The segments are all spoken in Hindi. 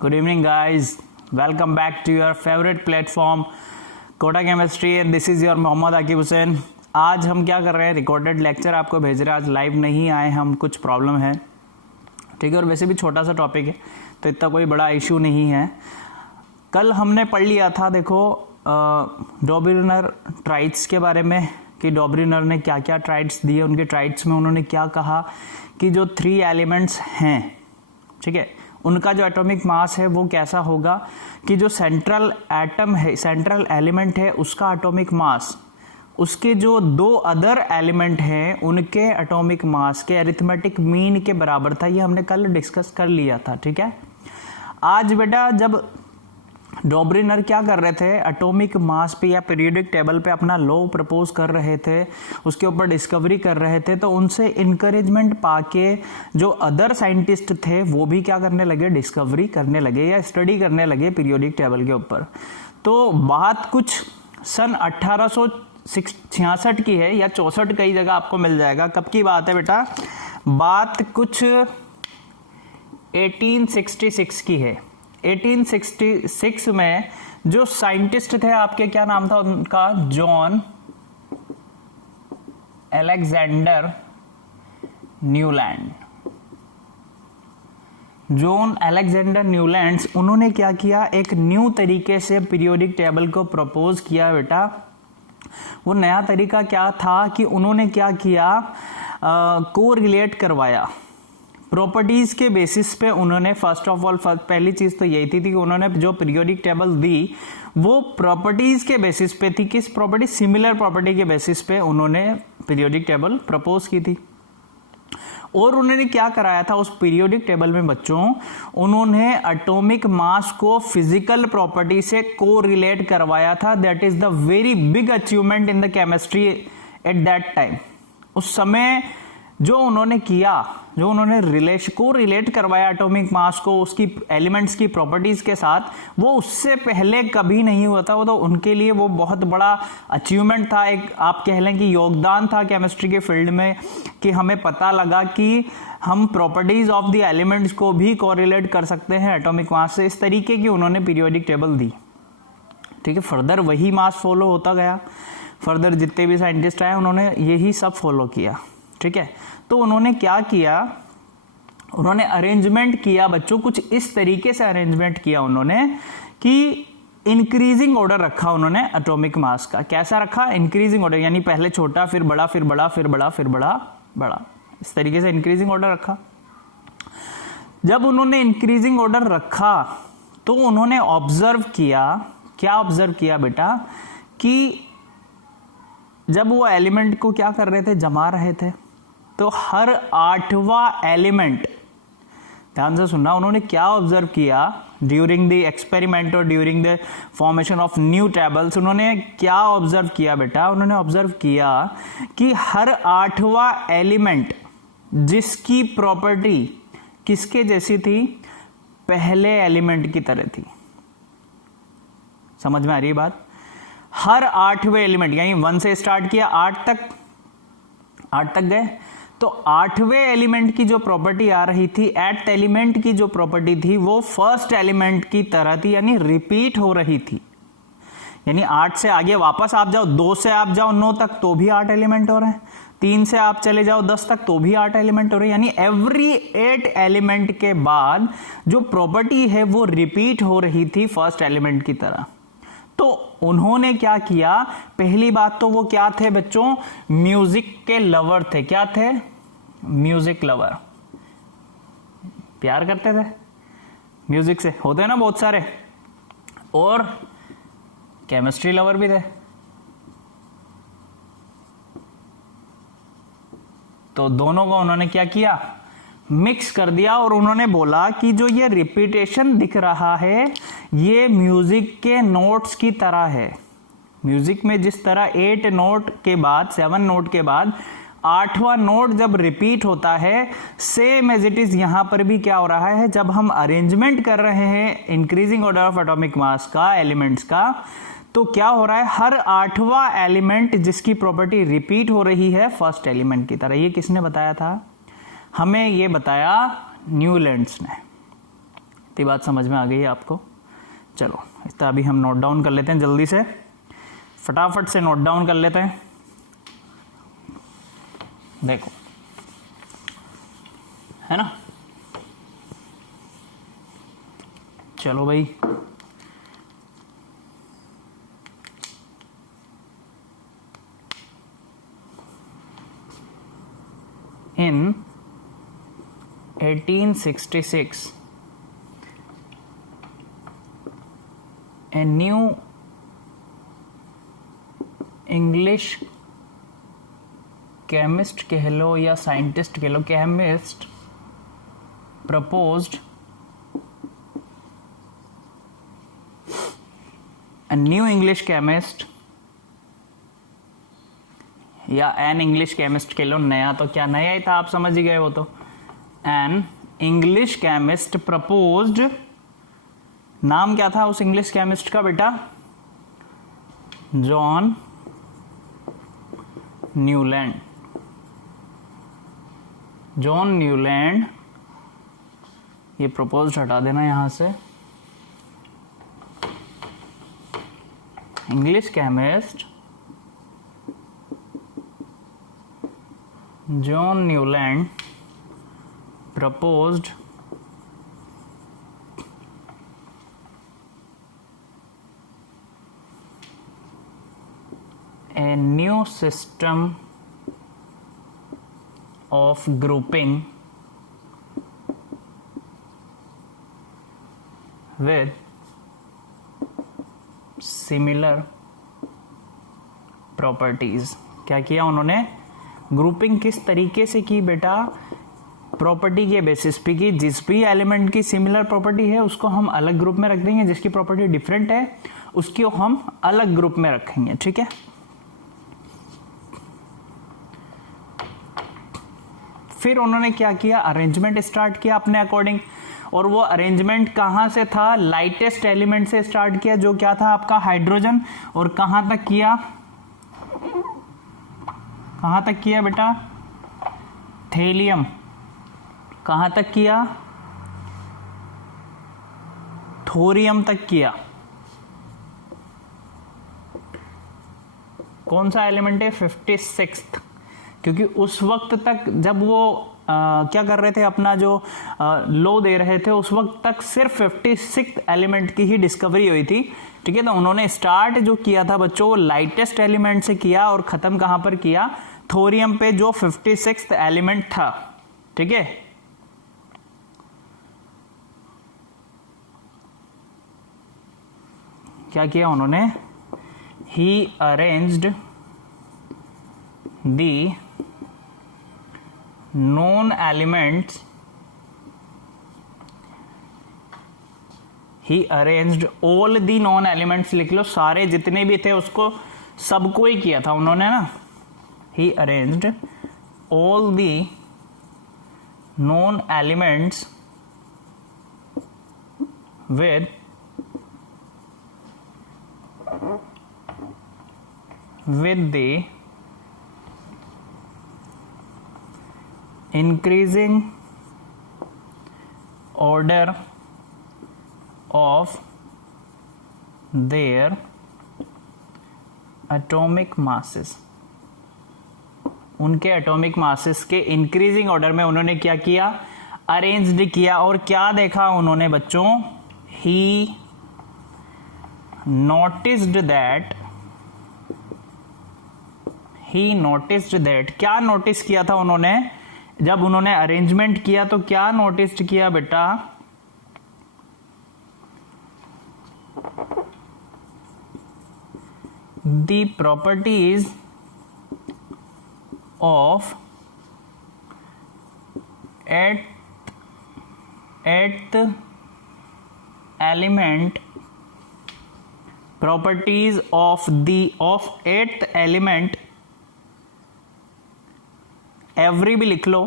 Good evening, guys. Welcome back to your favorite platform, Kota chemistry, and this is your Mohammad Aqib Hussain. आज हम क्या कर रहे हैं, रिकॉर्डेड लेक्चर आपको भेज रहे हैं। आज लाइव नहीं आए हम, कुछ प्रॉब्लम है, ठीक है। और वैसे भी छोटा सा टॉपिक है तो इतना कोई बड़ा इशू नहीं है। कल हमने पढ़ लिया था, देखो डॉबरिनर ट्राइट्स के बारे में कि डॉबरिनर ने क्या क्या ट्राइट्स दिए। उनके ट्राइट्स में उन्होंने क्या कहा कि जो 3 एलिमेंट्स हैं, ठीक है, उनका जो एटॉमिक मास है वो कैसा होगा, कि जो सेंट्रल एटम है, सेंट्रल एलिमेंट है, उसका एटॉमिक मास उसके जो 2 अदर एलिमेंट हैं उनके एटॉमिक मास के अरिथमेटिक मीन के बराबर था। ये हमने कल डिस्कस कर लिया था, ठीक है। आज बेटा जब डॉबरिनर क्या कर रहे थे, एटॉमिक मास पे या पीरियोडिक टेबल पे अपना लॉ प्रपोज कर रहे थे, उसके ऊपर डिस्कवरी कर रहे थे, तो उनसे इनकरेजमेंट पाके जो अदर साइंटिस्ट थे वो भी क्या करने लगे, डिस्कवरी करने लगे या स्टडी करने लगे पीरियोडिक टेबल के ऊपर। तो बात कुछ सन 1866 की है या 64, कई जगह आपको मिल जाएगा। कब की बात है बेटा, बात कुछ 1866 की है। 1866 में जो साइंटिस्ट थे आपके, क्या नाम था उनका, John Alexander Newland. John Alexander Newland, उन्होंने क्या किया, एक न्यू तरीके से पीरियोडिक टेबल को प्रपोज किया बेटा। वो नया तरीका क्या था कि उन्होंने क्या किया, कोरिलेट करवाया प्रॉपर्टीज के बेसिस पे। उन्होंने फर्स्ट ऑफ ऑल पहली चीज तो यही थी कि उन्होंने जो पीरियोडिक टेबल दी वो प्रॉपर्टीज के बेसिस पे थी। किस प्रॉपर्टी, सिमिलर प्रॉपर्टी के बेसिस पे उन्होंने पीरियोडिक टेबल प्रपोज की थी। और उन्होंने क्या कराया था उस पीरियोडिक टेबल में बच्चों, उन्होंने एटॉमिक मास को फिजिकल प्रॉपर्टी से कोरिलेट करवाया था। That is the very big achievement in the chemistry at that time. उस समय जो उन्होंने किया, जो उन्होंने रिलेट करवाया एटॉमिक मास को उसकी एलिमेंट्स की प्रॉपर्टीज के साथ, वो उससे पहले कभी नहीं हुआ था। वो तो उनके लिए वो बहुत बड़ा अचीवमेंट था, एक आप कह लें कि योगदान था केमिस्ट्री के फील्ड में, कि हमें पता लगा कि हम प्रॉपर्टीज ऑफ द एलिमेंट्स को भी कोरिलेट कर सकते हैं एटॉमिक मास से। इस तरीके की उन्होंने पीरियोडिक टेबल दी, ठीक है। फर्दर वही मास फॉलो होता गया। फर्दर जितने भी साइंटिस्ट आए उन्होंने यही सब फॉलो किया, ठीक है। तो उन्होंने क्या किया, उन्होंने अरेंजमेंट किया बच्चों, कुछ इस तरीके से अरेंजमेंट किया उन्होंने कि इंक्रीजिंग ऑर्डर रखा उन्होंने एटॉमिक मास का। कैसा रखा, इंक्रीजिंग ऑर्डर, यानी पहले छोटा, फिर बड़ा, फिर बड़ा, फिर बड़ा, फिर बड़ा, बड़ा, इस तरीके से इंक्रीजिंग ऑर्डर रखा। जब उन्होंने इंक्रीजिंग ऑर्डर रखा तो उन्होंने ऑब्जर्व किया, क्या ऑब्जर्व किया बेटा, कि जब वो एलिमेंट को क्या कर रहे थे, जमा रहे थे, तो हर 8वां एलिमेंट, ध्यान से सुनना, उन्होंने क्या ऑब्जर्व किया ड्यूरिंग द एक्सपेरिमेंट और during the formation of new tables. उन्होंने क्या ऑब्जर्व किया बेटा, उन्होंने ऑब्जर्व किया कि हर 8वां एलिमेंट जिसकी प्रॉपर्टी किसके जैसी थी, पहले एलिमेंट की तरह थी। समझ में आ रही है बात? हर 8वें एलिमेंट, यानी 1 से स्टार्ट किया 8 तक गए, तो 8वें एलिमेंट की जो प्रॉपर्टी आ रही थी, 8th एलिमेंट की जो प्रॉपर्टी थी वो फर्स्ट एलिमेंट की तरह थी, यानी रिपीट हो रही थी। यानी 8 से आगे वापस आप जाओ, 2 से आप जाओ 9 तक तो भी 8 एलिमेंट हो रहे हैं, 3 से आप चले जाओ 10 तक तो भी 8 एलिमेंट हो रहे हैं। यानी एवरी 8 एलिमेंट के बाद जो प्रॉपर्टी है वो रिपीट हो रही थी फर्स्ट एलिमेंट की तरह। तो उन्होंने क्या किया, पहली बात तो वो क्या थे बच्चों, म्यूजिक के लवर थे। क्या थे, म्यूजिक लवर, प्यार करते थे म्यूजिक से, होते हैं ना बहुत सारे। और केमिस्ट्री लवर भी थे। तो दोनों को उन्होंने क्या किया, मिक्स कर दिया। और उन्होंने बोला कि जो ये रिपीटेशन दिख रहा है ये म्यूजिक के नोट्स की तरह है। म्यूजिक में जिस तरह 8 नोट के बाद, 7 नोट के बाद 8वां नोट जब रिपीट होता है, सेम एज इट इज यहां पर भी क्या हो रहा है, जब हम अरेंजमेंट कर रहे हैं increasing order of atomic mass का, एलिमेंट्स का, तो क्या हो रहा है, हर 8वां एलिमेंट जिसकी प्रॉपर्टी रिपीट हो रही है फर्स्ट एलिमेंट की तरह। ये किसने बताया था, हमें ये बताया न्यूलैंड्स ने। इतनी बात समझ में आ गई है आपको? चलो इतना अभी हम नोट डाउन कर लेते हैं, जल्दी से फटाफट से नोट डाउन कर लेते हैं। देखो, है ना? चलो भाई, in 1866 a new English chemist कह लो या साइंटिस्ट कह लो, chemist proposed a new English chemist या एन इंग्लिश केमिस्ट के लो, नया तो क्या नया ही था, आप समझ ही गए वो तो। एन इंग्लिश केमिस्ट प्रपोज्ड, नाम क्या था उस इंग्लिश केमिस्ट का बेटा? John Newland. जॉन न्यूलैंड, ये प्रपोज्ड हटा देना यहां से। English chemist John Newland proposed a new system of grouping with similar properties। क्या किया उन्होंने? ग्रुपिंग किस तरीके से की बेटा? प्रॉपर्टी के बेसिस पे की, जिस भी एलिमेंट की सिमिलर प्रॉपर्टी है उसको हम अलग ग्रुप में रख देंगे, जिसकी प्रॉपर्टी डिफरेंट है उसको हम अलग ग्रुप में रखेंगे, ठीक है? फिर उन्होंने क्या किया? अरेंजमेंट स्टार्ट किया अपने अकॉर्डिंग, और वो अरेंजमेंट कहां से था? लाइटेस्ट एलिमेंट से स्टार्ट किया, जो क्या था आपका? हाइड्रोजन। और कहां तक किया? कहां तक किया बेटा? थेलियम। कहां तक किया? थोरियम तक किया। कौन सा एलिमेंट है? 56th। क्योंकि उस वक्त तक जब वो क्या कर रहे थे, अपना जो लो दे रहे थे, उस वक्त तक सिर्फ 56th एलिमेंट की ही डिस्कवरी हुई थी, ठीक है? तो उन्होंने स्टार्ट जो किया था बच्चों, वो लाइटेस्ट एलिमेंट से किया और खत्म कहां पर किया? थोरियम पे, जो 56th एलिमेंट था, ठीक है? क्या किया उन्होंने? ही arranged the known elements, he arranged all the known elements, लिख लो, सारे जितने भी थे उसको सबको ही किया था उन्होंने ना। he arranged all the known elements with the increasing order of their atomic masses। उनके एटॉमिक मासेस के इंक्रीजिंग ऑर्डर में उन्होंने क्या किया? अरेंज्ड किया। और क्या देखा उन्होंने बच्चों? ही नोटिस्ड दैट, क्या नोटिस किया था उन्होंने? जब उन्होंने अरेंजमेंट किया तो क्या नोटिस किया बेटा? The properties of eighth element, properties of eighth element, every भी लिख लो,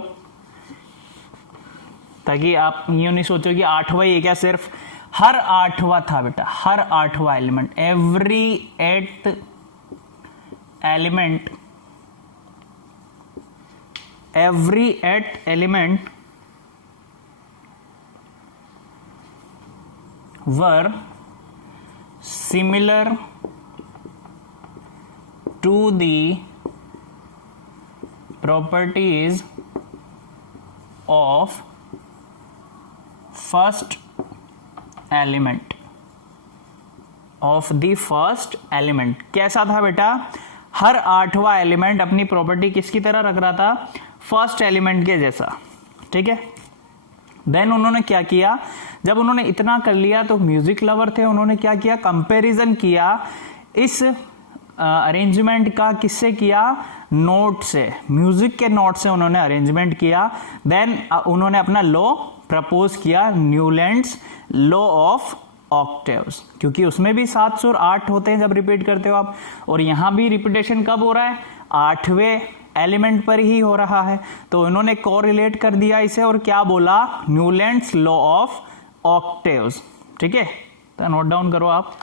ताकि आप यूं नहीं सोचो कि आठवां ही है क्या, सिर्फ हर आठवां था बेटा, हर आठवां element, every eighth element, every eighth element were similar to the properties of first element of the first element। कैसा था बेटा, हर आठवां एलिमेंट अपनी प्रॉपर्टी किसकी तरह रख रहा था, फर्स्ट एलिमेंट के जैसा, ठीक है। देन उन्होंने क्या किया, जब उन्होंने इतना कर लिया तो म्यूजिक लवर थे, उन्होंने क्या किया, कंपैरिजन किया इस अरेंजमेंट का, किससे किया, नोट से, म्यूजिक के नोट से उन्होंने अरेंजमेंट किया। देन उन्होंने अपना लॉ प्रपोज किया, न्यूलैंड्स लॉ ऑफ ऑक्टेव्स, क्योंकि उसमें भी 7 सुर 8 होते हैं जब रिपीट करते हो आप, और यहां भी रिपीटेशन कब हो रहा है, 8वें एलिमेंट पर ही हो रहा है। तो इन्होंने कोरिलेट कर दिया इसे और क्या बोला, न्यूलैंड्स लॉ ऑफ ऑक्टेव्स, ठीक है। तो नोट डाउन करो आप।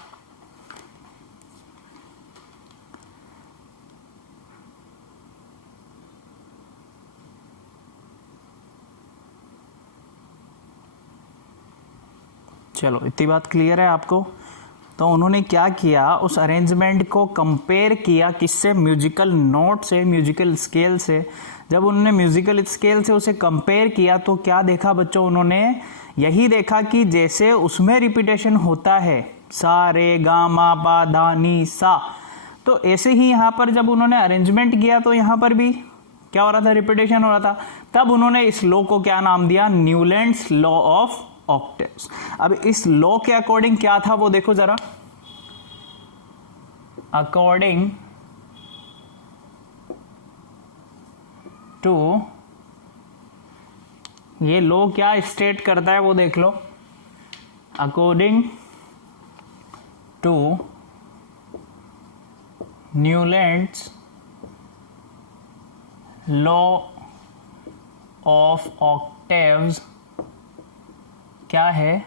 चलो इतनी बात क्लियर है आपको। तो उन्होंने क्या किया, उस अरेंजमेंट को कंपेयर किया किससे, म्यूजिकल नोट से, म्यूजिकल स्केल से। जब उन्होंने म्यूजिकल स्केल से उसे कंपेयर किया तो क्या देखा बच्चों, उन्होंने यही देखा कि जैसे उसमें रिपीटेशन होता है, सा रे गा मा पा धा नी सा, तो ऐसे ही यहाँ पर जब उन्होंने अरेंजमेंट किया तो यहाँ पर भी क्या हो रहा था, रिपीटेशन हो रहा था। तब उन्होंने इस लॉ को क्या नाम दिया, न्यूलैंड्स लॉ ऑफ ऑक्टेव्स। अब इस लॉ के अकॉर्डिंग क्या था वो देखो जरा, अकॉर्डिंग टू, ये लॉ क्या स्टेट करता है वो देख लो, according to Newlands law of octaves क्या है,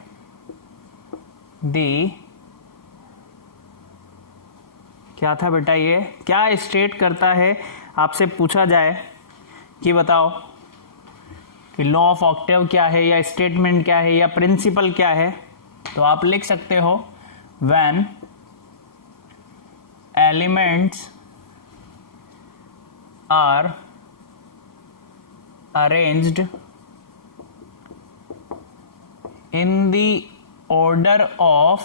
दी, क्या था बेटा, ये क्या स्टेट करता है, आपसे पूछा जाए कि बताओ कि लॉ ऑफ ऑक्टेव क्या है, या स्टेटमेंट क्या है, या प्रिंसिपल क्या है, तो आप लिख सकते हो, when elements are arranged in the order of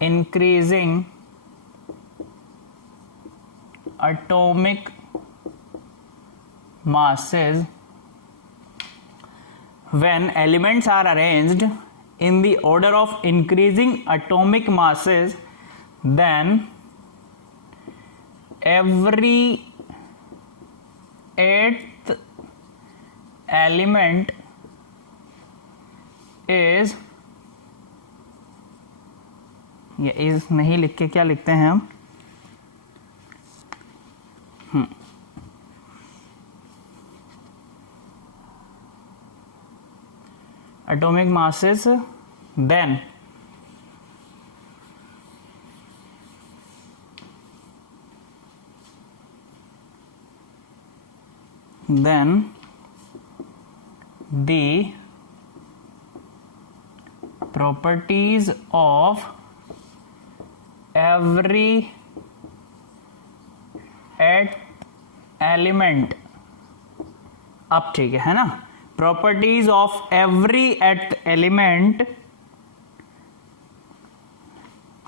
increasing atomic masses, when elements are arranged in the order of increasing atomic masses, then every 8th element is, ये इज नहीं लिख के क्या लिखते हैं हम, atomic masses, then the properties of every element, अब ठीक है ना, properties of every element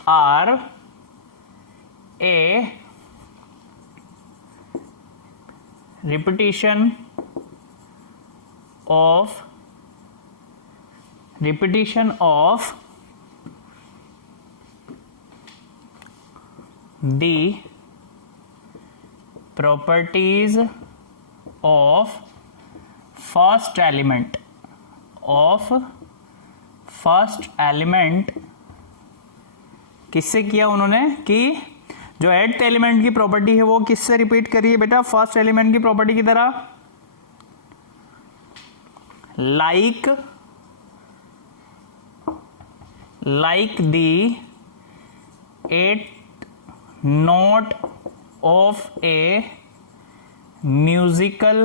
are a repetition of the properties of first element किससे किया उन्होंने कि जो एट्थ एलिमेंट की प्रॉपर्टी है वो किससे रिपीट करिए बेटा, फर्स्ट एलिमेंट की प्रॉपर्टी की तरह, like the eighth note of a musical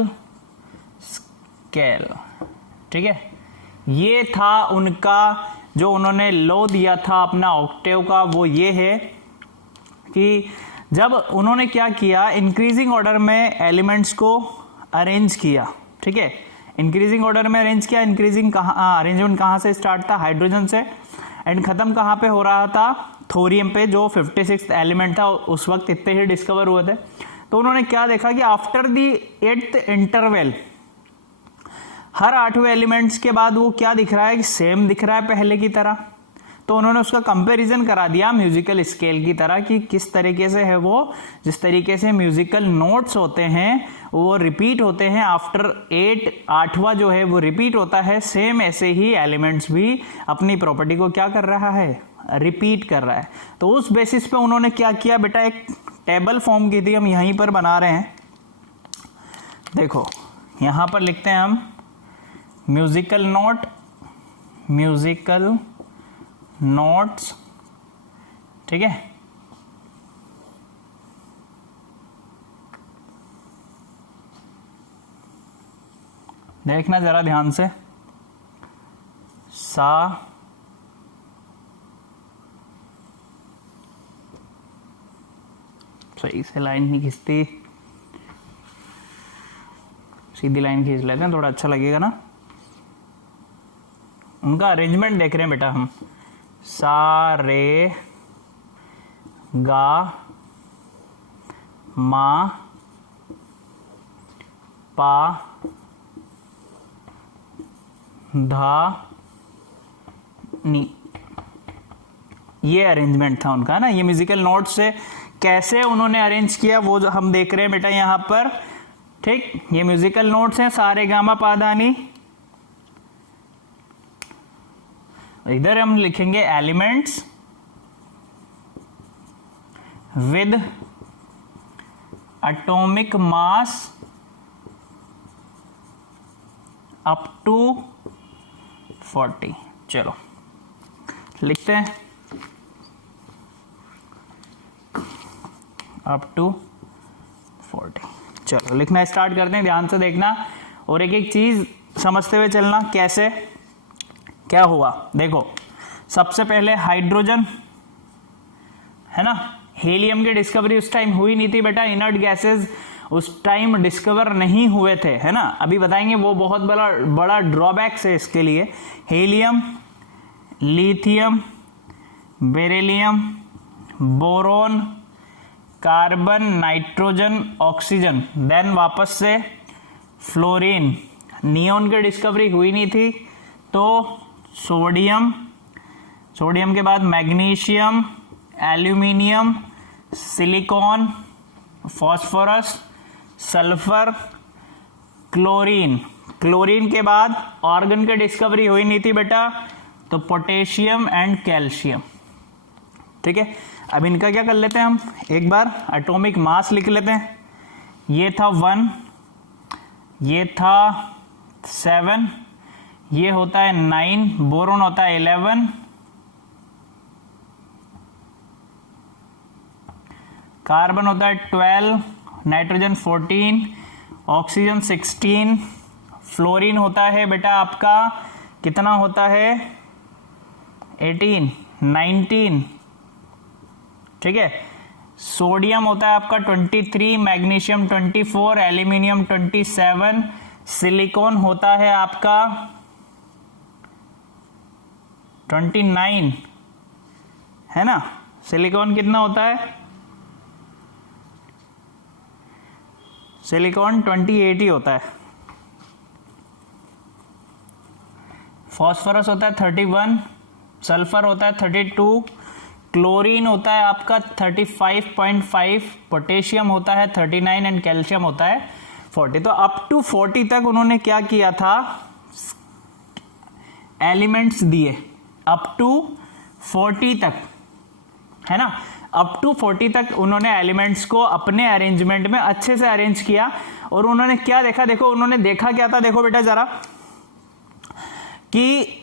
scale। ठीक है, ये था उनका जो उन्होंने लॉ दिया था अपना ऑक्टेव का वो ये है कि जब उन्होंने क्या किया, इंक्रीजिंग ऑर्डर में एलिमेंट्स को अरेंज किया, ठीक है, इंक्रीजिंग ऑर्डर में अरेंज किया। इंक्रीजिंग कहाँ, अरेंजमेंट कहाँ से स्टार्ट था, हाइड्रोजन से, एंड खत्म कहाँ पे हो रहा था, थोरियम पे, जो 56th एलिमेंट था, उस वक्त इतने ही डिस्कवर हुए थे। तो उन्होंने क्या देखा कि आफ्टर दी 8th इंटरवल, हर 8वें एलिमेंट्स के बाद वो क्या दिख रहा है कि सेम दिख रहा है पहले की तरह। तो उन्होंने उसका कंपैरिजन करा दिया म्यूजिकल स्केल की तरह कि किस तरीके से है वो, जिस तरीके से म्यूजिकल नोट्स होते हैं वो रिपीट होते हैं आफ्टर 8वां जो है वो रिपीट होता है, सेम ऐसे ही एलिमेंट्स भी अपनी प्रॉपर्टी को क्या कर रहा है, रिपीट कर रहा है। तो उस बेसिस पे उन्होंने क्या किया बेटा, एक टेबल फॉर्म की थी, हम यहीं पर बना रहे हैं। देखो यहां पर लिखते हैं हम म्यूजिकल नोट, म्यूजिकल नोट्स, ठीक है। देखना जरा ध्यान से, सा, सही से लाइन नहीं खींचती, सीधी लाइन खींच लेते हैं, थोड़ा अच्छा लगेगा ना। उनका अरेंजमेंट देख रहे हैं बेटा हम, सा रे गा मा पा धा नी, ये अरेंजमेंट था उनका ना। ये म्यूजिकल नोट से कैसे उन्होंने अरेंज किया वो जो हम देख रहे हैं बेटा यहां पर, ठीक। ये म्यूजिकल नोट्स हैं, सारे गामा पा धा नी। इधर हम लिखेंगे elements with atomic mass up to 40। चलो लिखते हैं अप टू 40। चलो लिखना स्टार्ट करते हैं, ध्यान से देखना और एक एक चीज समझते हुए चलना। कैसे क्या हुआ, देखो सबसे पहले हाइड्रोजन है ना, हीलियम की डिस्कवरी उस टाइम हुई नहीं थी बेटा, इनर्ट गैसेस उस टाइम डिस्कवर नहीं हुए थे, है ना। अभी बताएंगे वो बहुत बड़ा ड्रॉबैक्स है इसके लिए। Helium, lithium, beryllium, boron, carbon, nitrogen, oxygen, then वापस से फ्लोरीन। नियोन की डिस्कवरी हुई नहीं थी तो सोडियम, सोडियम के बाद magnesium, aluminium, silicon, phosphorus, sulphur, chlorine. Chlorine के बाद ऑर्गन की डिस्कवरी हुई नहीं थी बेटा, तो पोटेशियम एंड कैल्शियम, ठीक है। अब इनका क्या कर लेते हैं हम, एक बार एटॉमिक मास लिख लेते हैं। ये था 1, ये था 7, ये होता है 9, बोरोन होता है 11, कार्बन होता है 12, नाइट्रोजन 14, ऑक्सीजन 16, फ्लोरीन होता है बेटा आपका कितना होता है 18, 19, ठीक है। सोडियम होता है आपका 23, मैग्नीशियम 24, एल्यूमिनियम 27, सिलिकॉन होता है आपका 29, है ना। सिलिकॉन कितना होता है, सिलिकॉन 28 ही होता है। फॉस्फोरस होता है 31, सल्फर होता है 32, क्लोरीन होता है आपका 35.5, पोटेशियम होता है 39 एंड कैल्शियम होता है 40। तो अप टू 40 तक उन्होंने क्या किया था, एलिमेंट्स दिए अप टू 40 तक, है ना। अप टू 40 तक उन्होंने एलिमेंट्स को अपने अरेंजमेंट में अच्छे से अरेंज किया। और उन्होंने क्या देखा, देखो उन्होंने देखा क्या था, देखो बेटा जरा, कि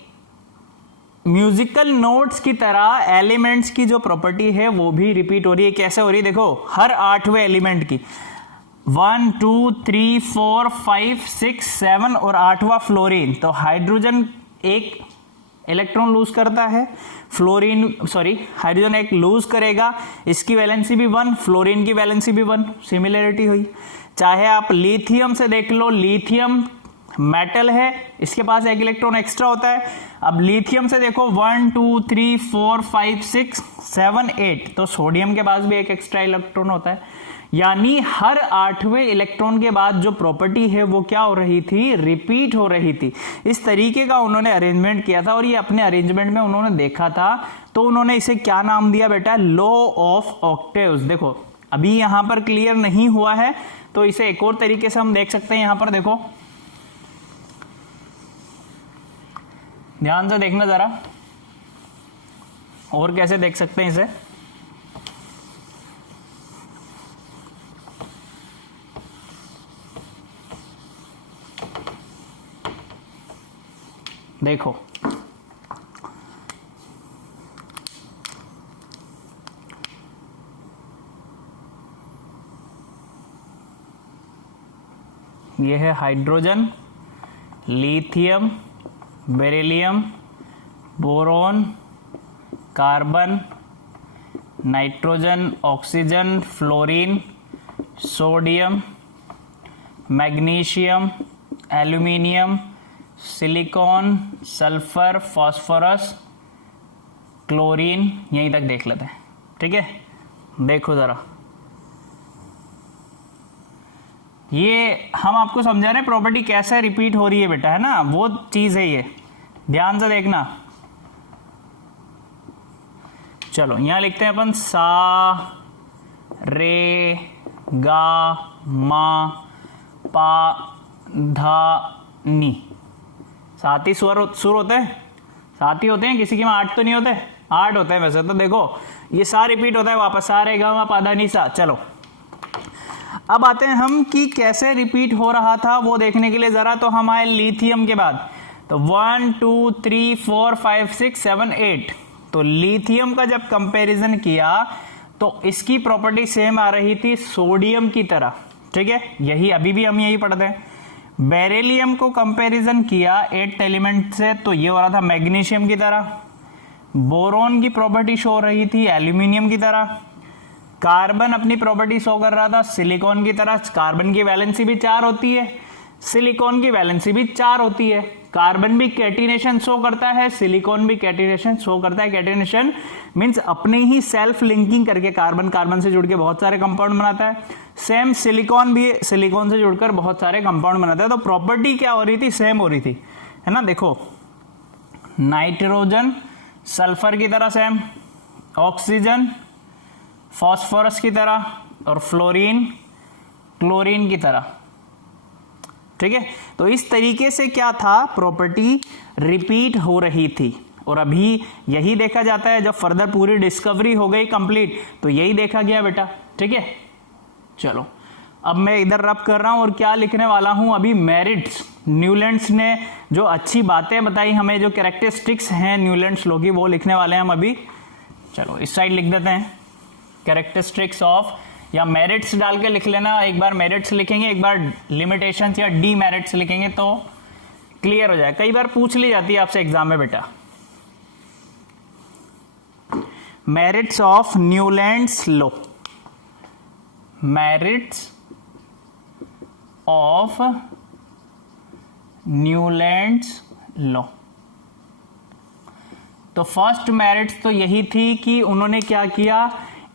म्यूजिकल नोट्स की तरह एलिमेंट्स की जो प्रॉपर्टी है वो भी रिपीट हो रही है। कैसे हो रही है, देखो हर 8वें एलिमेंट की 1 2 3 4 5 6 7 और 8वां फ्लोरीन। तो हाइड्रोजन एक इलेक्ट्रॉन लूज करता है, हाइड्रोजन एक लूज करेगा, इसकी वैलेंसी भी 1, फ्लोरीन की वैलेंसी भी 1, सिमिलरिटी हुई। चाहे आप लिथियम से देख लो, लिथियम मेटल है, इसके पास एक इलेक्ट्रॉन एक्स्ट्रा होता है। अब लिथियम से देखो 1 2 3 4 5 6 7 8, तो सोडियम के पास भी एक एक्स्ट्रा इलेक्ट्रॉन होता है। यानी हर 8वें इलेक्ट्रॉन के बाद जो प्रॉपर्टी है वो क्या हो रही थी, रिपीट हो रही थी। इस तरीके का उन्होंने अरेंजमेंट किया था और ये अपने अरेंजमेंट में उन्होंने देखा था, तो उन्होंने इसे क्या नाम दिया बेटा, लॉ ऑफ ऑक्टेव्स। देखो अभी यहां पर क्लियर नहीं हुआ है, तो इसे एक और तरीके से हम देख सकते हैं। यहां पर देखो, ध्यान से देखना जरा, और कैसे देख सकते हैं इसे। देखो ये है hydrogen, lithium, beryllium, boron, carbon, nitrogen, oxygen, fluorine, sodium, magnesium, aluminium, silicon, sulphur, phosphorus, chlorine, यहीं तक देख लेते हैं। ठीक है, देखो जरा, ये हम आपको समझा रहे हैं प्रॉपर्टी कैसे रिपीट हो रही है बेटा, है ना, वो चीज है ये, ध्यान से देखना। चलो यहां लिखते हैं अपन सा रे गा मा पा धा नी। 7 ही सुर होते हैं, 7 ही होते हैं, किसी के में 8 तो नहीं होते, 8 होते हैं वैसे तो। देखो ये सा रिपीट होता है वापस, सा रे गा मा पा धा नी सा। चलो अब आते हैं हम कि कैसे रिपीट हो रहा था वो देखने के लिए जरा। तो हम आए लिथियम के बाद, तो 1 2 3 4 5 6 7 8, तो लिथियम का जब कंपैरिजन किया तो इसकी प्रॉपर्टी सेम आ रही थी सोडियम की तरह। ठीक है, यही अभी भी हम यही पढ़ते हैं। बेरिलियम को कंपैरिजन किया 8th एलिमेंट से, तो ये हो रहा था मैग्नीशियम की तरह। बोरॉन की प्रॉपर्टी शो हो रही थी एल्यूमिनियम की तरह। कार्बन अपनी प्रॉपर्टी शो कर रहा था सिलिकॉन की तरह। कार्बन की वैलेंसी भी 4 होती है, सिलिकॉन की वैलेंसी भी 4 होती है। कार्बन भी कैटिनेशन शो करता है, सिलिकॉन भी कैटिनेशन शो करता है। कैटिनेशन मींस अपने ही सेल्फ लिंकिंग करके कार्बन कार्बन से जुड़ के बहुत सारे कंपाउंड बनाता है। सेम सिलिकॉन भी सिलिकॉन से जुड़कर बहुत सारे कंपाउंड बनाता है। तो प्रॉपर्टी क्या हो रही थी, सेम हो रही थी, है ना। देखो नाइट्रोजन सल्फर की तरह सेम, ऑक्सीजन फास्फोरस की तरह, और फ्लोरीन क्लोरीन की तरह। ठीक है, तो इस तरीके से क्या था, प्रॉपर्टी रिपीट हो रही थी। और अभी यही देखा जाता है, जब फर्दर पूरी डिस्कवरी हो गई कंप्लीट, तो यही देखा गया बेटा। ठीक है, चलो अब मैं इधर रब कर रहा हूं और क्या लिखने वाला हूं अभी, मेरिट्स। न्यूलैंड्स ने जो अच्छी बातें बताई हमें, जो कैरेक्टरिस्टिक्स हैं न्यूलैंड्स लॉ की, वो लिखने वाले हैं हम अभी। चलो इस साइड लिख देते हैं, कैरेक्टरिस्टिक्स ऑफ, या मेरिट्स डाल के लिख लेना। एक बार मेरिट्स लिखेंगे, एक बार लिमिटेशंस या डी मेरिट्स लिखेंगे तो क्लियर हो जाए। कई बार पूछ ली जाती है आपसे एग्जाम में बेटा, merits of Newlands law, merits of Newlands law. तो फर्स्ट मेरिट्स तो यही थी कि उन्होंने क्या किया,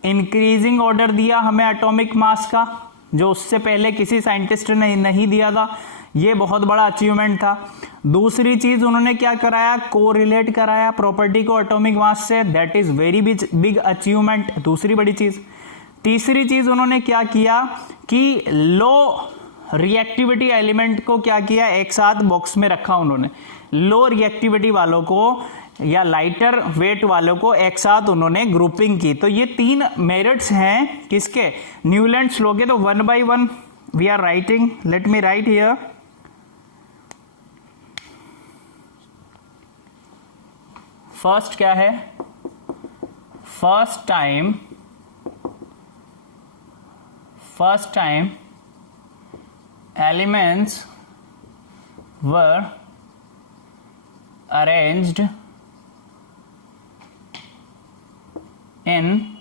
इंक्रीजिंग ऑर्डर दिया हमें एटॉमिक मास का, जो उससे पहले किसी साइंटिस्ट ने नहीं दिया था। ये बहुत बड़ा अचीवमेंट था। दूसरी चीज उन्होंने क्या कराया, कोरिलेट कराया प्रॉपर्टी को एटॉमिक मास से, that is very big achievement, दूसरी बड़ी चीज। तीसरी चीज उन्होंने क्या किया कि लो रिएक्टिविटी एलिमेंट को क्या किया, एक साथ बॉक्स में रखा उन्होंने। लो रिएक्टिविटी वालों को या लाइटर वेट वालों को एक साथ उन्होंने ग्रुपिंग की। तो ये 3 मेरिट्स हैं किसके, न्यूलैंड्स लॉ के। तो 1 by 1 we are writing, let me write here. First क्या है, first time elements were arranged in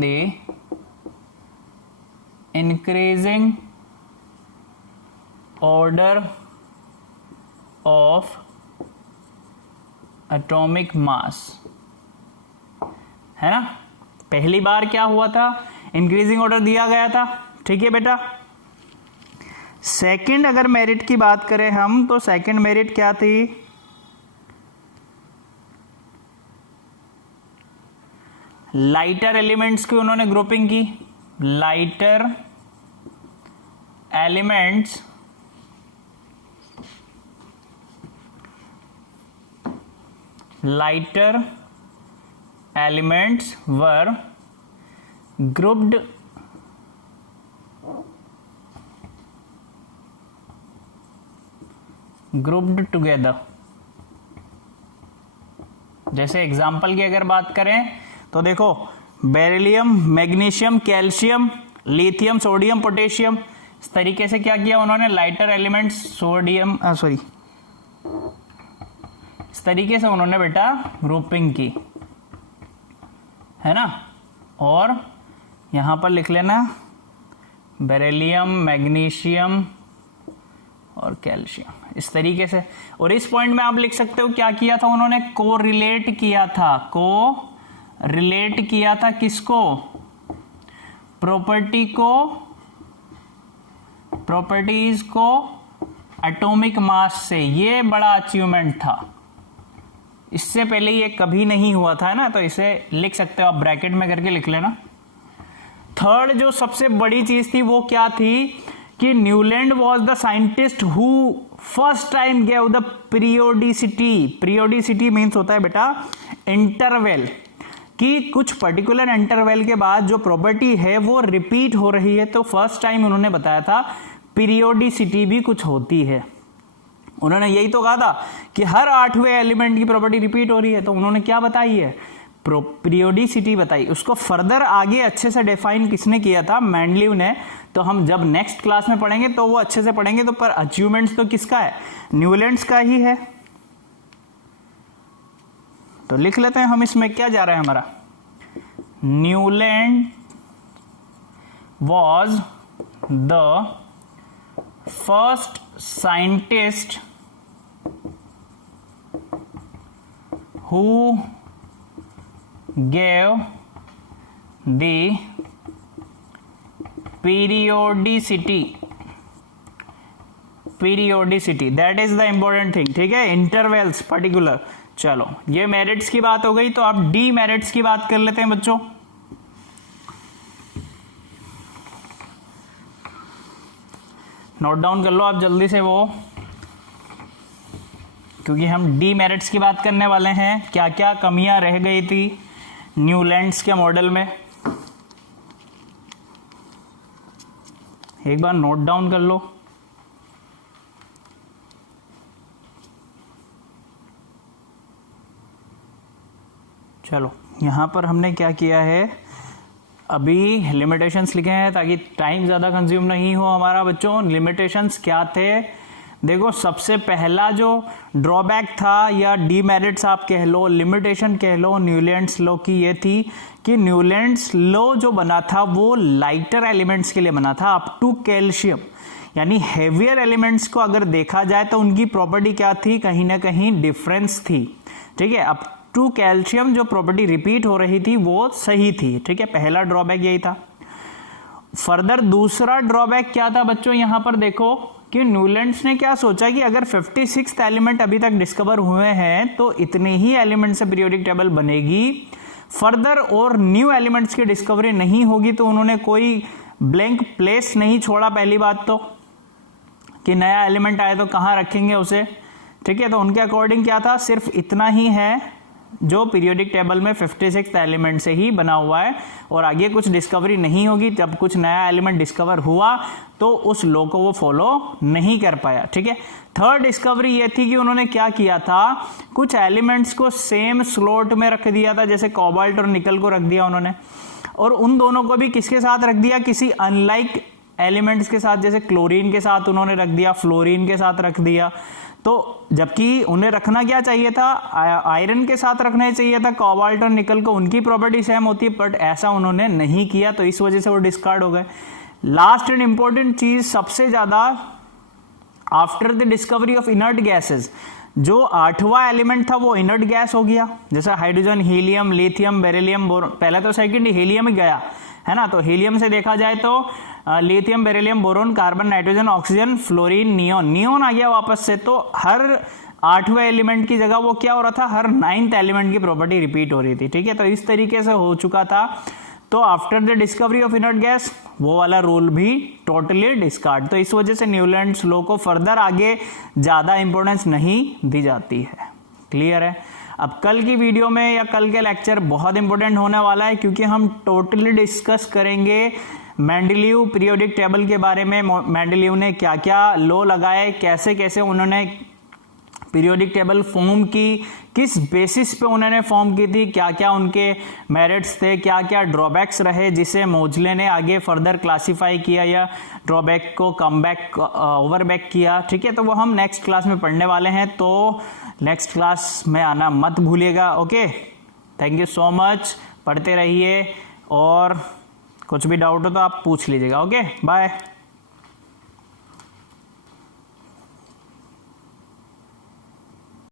the increasing order of atomic mass, है ना। पहली बार क्या हुआ था, इंक्रीजिंग ऑर्डर दिया गया था, ठीक है बेटा। सेकंड अगर मेरिट की बात करें हम, तो सेकंड मेरिट क्या थी, लाइटर एलिमेंट्स की उन्होंने ग्रुपिंग की, लाइटर एलिमेंट्स वर grouped together। जैसे एग्जाम्पल की अगर बात करें तो देखो, beryllium, magnesium, calcium, lithium, sodium, potassium, इस तरीके से क्या किया उन्होंने, लाइटर एलिमेंट्स सोडियम इस तरीके से उन्होंने बेटा ग्रुपिंग की, है ना। और यहां पर लिख लेना बेरिलियम, मैग्नीशियम और कैल्शियम, इस तरीके से। और इस पॉइंट में आप लिख सकते हो क्या किया था उन्होंने, कोरिलेट किया था, कोरिलेट किया था किसको, प्रॉपर्टीज को एटॉमिक मास से। ये बड़ा अचीवमेंट था, इससे पहले ये कभी नहीं हुआ था, है ना। तो इसे लिख सकते हो आप, ब्रैकेट में करके लिख लेना। थर्ड जो सबसे बड़ी चीज थी वो क्या थी कि Newland was the scientist who first time gave the periodicity means होता है बेटा इंटरवल, कि कुछ पर्टिकुलर इंटरवल के बाद जो प्रॉपर्टी है वो रिपीट हो रही है। तो फर्स्ट टाइम उन्होंने बताया था पीरियोडिसिटी भी कुछ होती है। उन्होंने यही तो कहा था कि हर 8वें एलिमेंट की प्रॉपर्टी रिपीट हो रही है, तो उन्होंने क्या बताई है, पीरियोडिसिटी बताई। उसको फर्दर आगे अच्छे से डिफाइन किसने किया था, मेंडलीव ने। तो हम जब नेक्स्ट क्लास में पढ़ेंगे तो वो अच्छे से पढ़ेंगे। तो पर अचीवमेंट्स तो किसका है, न्यूलैंड्स का ही है। तो लिख लेते हैं हम, इसमें क्या जा रहा है हमारा, Newland was the first scientist who gave the periodicity, that is the important thing, ठीक है, इंटरवल्स पर्टिकुलर। चलो ये मेरिट्स की बात हो गई, तो आप डी मेरिट्स की बात कर लेते हैं बच्चों। नोट डाउन कर लो आप जल्दी से वो, क्योंकि हम डी मेरिट्स की बात करने वाले हैं, क्या क्या कमियां रह गई थी न्यूलैंड्स के मॉडल में। एक बार नोट डाउन कर लो। चलो यहां पर हमने क्या किया है, अभी लिमिटेशंस लिखे हैं ताकि टाइम ज़्यादा कंज्यूम नहीं हो हमारा। बच्चों लिमिटेशंस क्या थे, देखो सबसे पहला जो ड्रॉबैक था या डीमेरिट्स आप कह लो, लिमिटेशन कह लो न्यूलैंड्स लॉ की, ये थी कि न्यूलैंड्स लॉ जो बना था वो लाइटर एलिमेंट्स के लिए बना था अप टू कैल्शियम, यानी हेवियर एलिमेंट्स को अगर देखा जाए तो उनकी प्रॉपर्टी क्या थी, कहीं ना कहीं डिफरेंस थी, ठीक है। अप टू कैल्शियम जो प्रॉपर्टी रिपीट हो रही थी वो सही थी, ठीक है। पहला ड्रॉबैक यही था। फर्दर दूसरा ड्रॉबैक क्या था बच्चों, यहां पर देखो कि न्यूलैंड्स ने क्या सोचा कि अगर 56th एलिमेंट अभी तक डिस्कवर हुए हैं तो इतने ही एलिमेंट से पीरियोडिक टेबल बनेगी, फर्दर और न्यू एलिमेंट्स की डिस्कवरी नहीं होगी। तो उन्होंने कोई ब्लैंक प्लेस नहीं छोड़ा, पहली बात तो कि नया एलिमेंट आए तो कहां रखेंगे उसे, ठीक है। तो उनके अकॉर्डिंग क्या था, सिर्फ इतना ही है जो पीरियोडिक टेबल में 56th एलिमेंट से ही बना हुआ है और आगे कुछ डिस्कवरी नहीं होगी। जब कुछ नया एलिमेंट डिस्कवर हुआ तो उस लॉ को वो फॉलो नहीं कर पाया, ठीक है। थर्ड डिस्कवरी ये थी कि उन्होंने क्या किया था, कुछ एलिमेंट्स को सेम स्लॉट में रख दिया था, जैसे कोबाल्ट और निकल को रख दिया उन्होंने, और उन दोनों को भी किसके साथ रख दिया, किसी अनलाइक एलिमेंट्स के साथ, जैसे क्लोरीन के साथ उन्होंने रख दिया, फ्लोरीन के साथ रख दिया, तो जबकि उन्हें रखना क्या चाहिए था, आयरन के साथ रखना चाहिए था, कोबाल्ट और निकल को, उनकी प्रॉपर्टी सेम होती है, बट ऐसा उन्होंने नहीं किया, तो इस वजह से वो डिस्कार्ड हो गए। लास्ट एंड इंपॉर्टेंट चीज, सबसे ज्यादा after the discovery of inert gases, जो 8वां एलिमेंट था वो इनर्ट गैस हो गया, जैसे hydrogen, helium, lithium, beryllium, boron, पहले तो सेकंड हीलियम ही गया है ना, तो हीलियम से देखा जाए तो lithium, beryllium, boron, carbon, nitrogen, oxygen, fluorine, neon, neon आ गया वापस से। तो हर 8वें एलिमेंट की जगह वो क्या हो रहा था, हर 9th एलिमेंट की प्रॉपर्टी रिपीट हो रही थी, ठीक है, तो इस तरीके से हो चुका था। तो after the discovery of inert gas वो वाला रूल भी टोटली डिस्कार्ड, तो इस वजह से न्यूलैंड्स लॉ को फर्दर आगे ज्यादा इंपॉर्टेंस नहीं दी जाती है। क्लियर है। अब कल की वीडियो में या कल के लेक्चर बहुत इंपॉर्टेंट होने वाला है, क्योंकि हम टोटली डिस्कस करेंगे मेंडलीव पीरियोडिक टेबल के बारे में। मेंडलीव ने क्या क्या लॉ लगाए, कैसे कैसे उन्होंने पीरियोडिक टेबल फॉर्म की, किस बेसिस पे उन्होंने फॉर्म की थी, क्या क्या उनके मेरिट्स थे, क्या क्या ड्रॉबैक्स रहे, जिसे मोजले ने आगे फर्दर क्लासिफाई किया या ड्रॉबैक को कमबैक ओवरबैक किया, ठीक है, तो वो हम नेक्स्ट क्लास में पढ़ने वाले हैं, तो नेक्स्ट क्लास में आना मत भूलिएगा। Okay, thank you so much, पढ़ते रहिए, और कुछ भी डाउट हो तो आप पूछ लीजिएगा। Okay, bye.